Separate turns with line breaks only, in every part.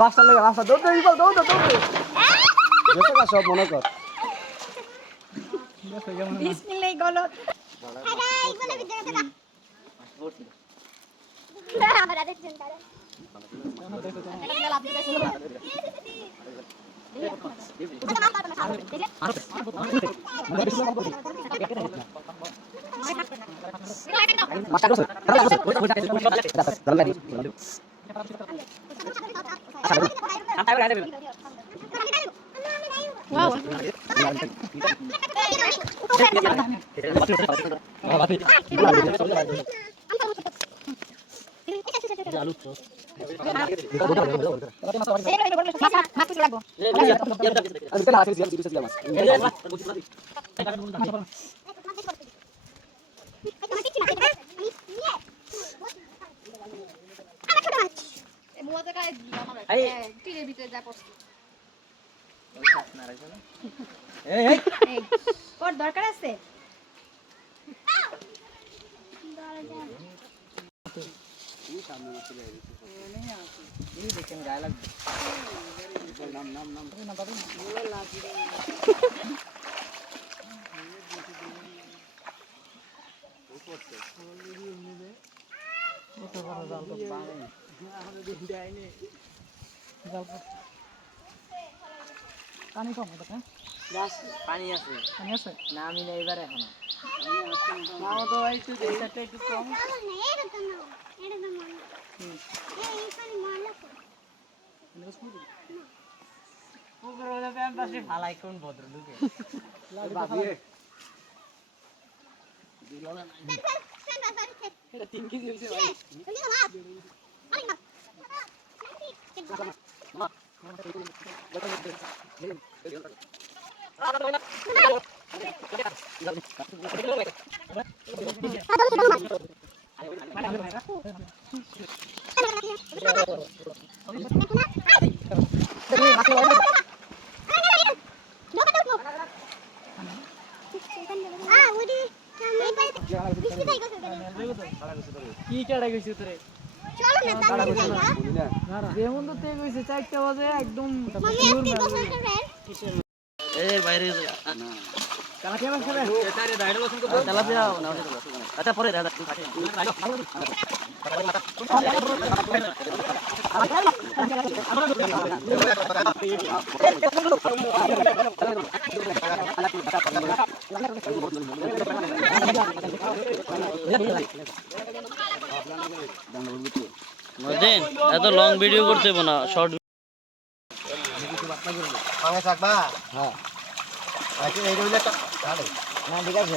বাসটা লেগে বাসটা দৌড় দৌড় দৌড় দৌড় দৌড় গা সব মনে কর।
বিসমিল্লাহ গলত।
আমরা দেখছেন তারা
মাস্টার Mas, করছে দাঁড়া করছে। ওই ওই দাঁড়া দাঁড়া আমি কেন আসি সিএম সিএম সিএম
টিরের ভিতরে যা পড়ছে
এই এই
ওর দরকার আছে
পানি আছে না আমি না এবার এখনও ফালাই কোন ভদ্র ঢুকে কি কেডা গেছিস তোরে
চলো না তাহলে যাই
বলি না
যেমন তো তে কইছে চারটা বাজে একদম আচ্ছা পরে দাদা
এত লং ভিডিও করতে হবে না শর্ট
ঠিক আছে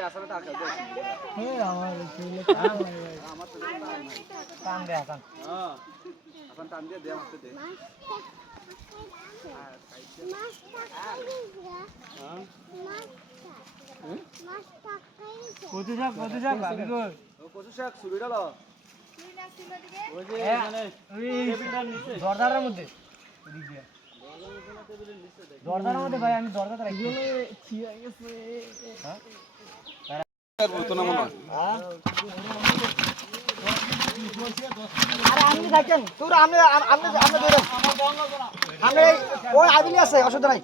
গেছে
হ্যাঁ
হ্যাঁ ও কচু শাক টেবিলটার নিচে।
দরজার মধ্যে। দরজার মধ্যে ভাই আমি দরজাতে রাখি
গেছে
বলতো না মনে হয়
আরে আপনি থাকেন তোর ওই আবিলি আছে অসুবিধা নাই।